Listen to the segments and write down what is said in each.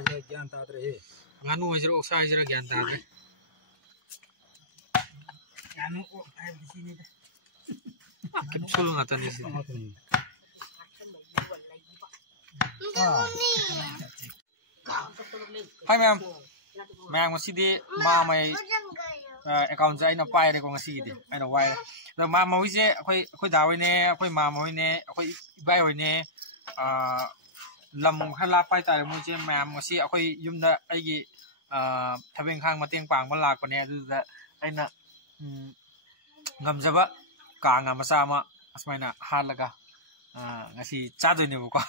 हायजरा ज्ञान तात्रे हे गानु हायजरा ओक्सा हायजरा ज्ञान तात्रे गानु ओ हाय बिसिनि दा capsule ngatan isi hai ma'am ngasidi ma mai account ja ina pai re ko ngasidi aina wai da ma ma wi je khoi da wi ne khoi ma ma wi ne khoi bai wi ne lam khala pai ta mu je ma'am ngasi khoi yum da ai gi thabeng khang mateng pang ba lak ko ne adu da aina ngamjaba ka nga masa ma asmaina halaga ngasi chadoine bu ko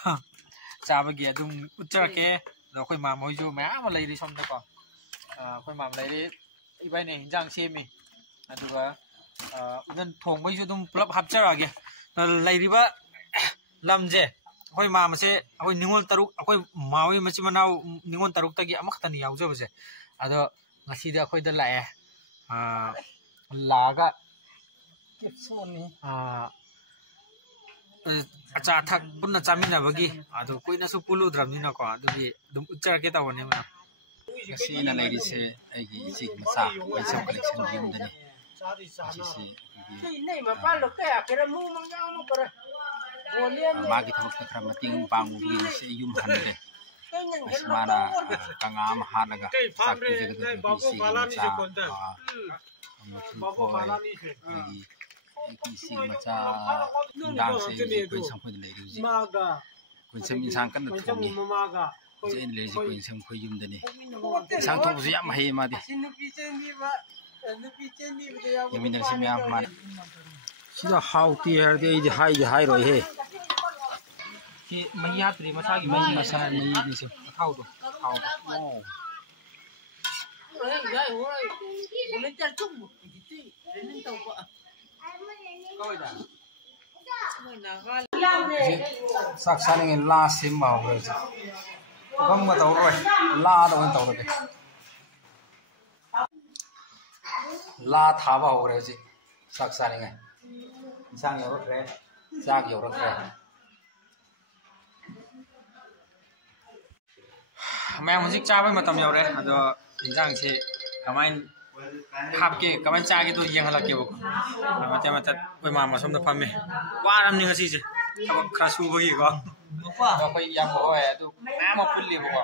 chabagi adum uttarake do khoi ma moi jo ma ma lai ri som da ko khoi ma lai ri ibai ne hinjang semi aduga udan thong bai ju dum plap hapchara ge lai ri ba lamje khoi ma ma se khoi ningol taruk khoi mawi machi manau ningon taruk ta gi amaktani yaujaba se ado ngasi da khoi da lae laga capsule acha thak punna chamina bagi adu koina su pulu dramnina ko adu bi dum uchar ke tawone ma kasi na lady se ai gi chi masa ai sam collection yum dani chi se nei ma pa lo ka ke ra mu mang yang no kore ma gi thok ka mating pang bi se yum han de asmana kangam hanaga sakti jaga bi si babu balani se isi macha dang se kuin sam khoi le ri maga kuin sam insang kan thong ni maga je le ji kuin sam khoi yum de ni sang thong su yam hai ma di nupi chen ni ba yami nang sim yam ma sida how ti her de ji hai roi he ki mai ya tri masa gi mai masa mai ni se thau do thau oh oi oi bolen chal chung ti renin tau ba sak saning la sim mau re gam ma tau roi la da wan tau re la tha ba ho re ji sak saning sang yo re jak yo re ma music cha bai matam yo re ado injang che kamain khap ke kaman cha ke to yeng hala ke bo mate mate koi ma som da phame waram ni ngasi je thab khasu bo gi ko pa koi yam ho hai tu ma ma pul le bo ko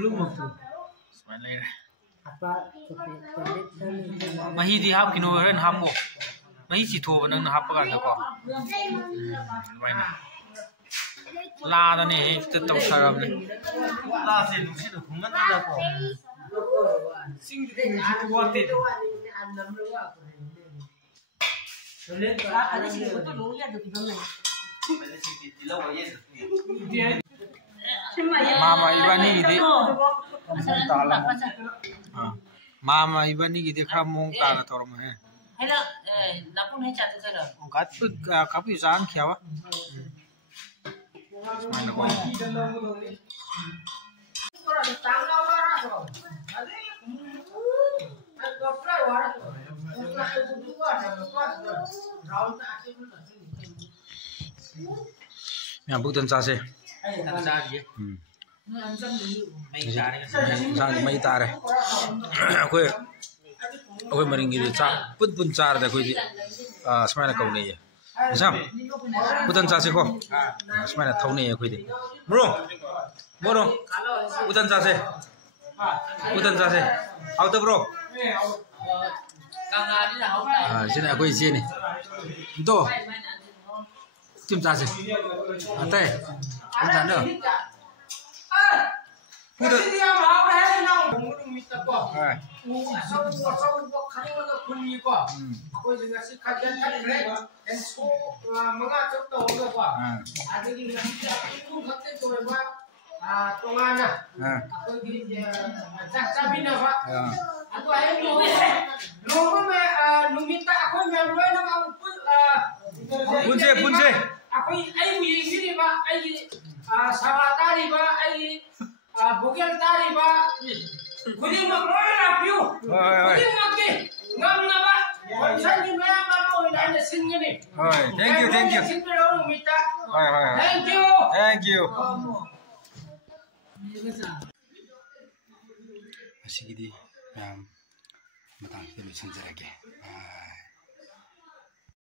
lu mo tu swan lai ra apa mahi di hap kino ren hap mo mahi si tho ban na hap ka da ko wai na la da ne te tau saram ne la se lu si do khman da ko sing de ni tu wa te an nam lo wa ko le ala si ko to lo ya do ti bam ne ala si ti lo wa ye mama ibani de tala mama ibani gi de kham mong ta la tor ma he hela napun he cha te ra kat pu kapu sang khyawa mana ko ya bukan sase mai tare akoi maringi cha pun char da koi smana kaune ya sam bukan sase ko smana thaune ya koi de bro bukan sase au ta bro sini akoi sini to kim sase ate kun ta no puda dia mau he na ngurung mita ko sau khani wala kunni ko ko jinga si khajan re en so manga chok to ho ko adigi ngasi ku khatte to ba tongana ko gi chakchabina ba adu ay no me numita ko me ro na ma punje akoi ai mu yiri ba ai sabatari ba ai bugel tari ba kudi ma rora piu kudi ma ke ngam na ba Thank you. Thank you. Asigidi matang dili senjara ke.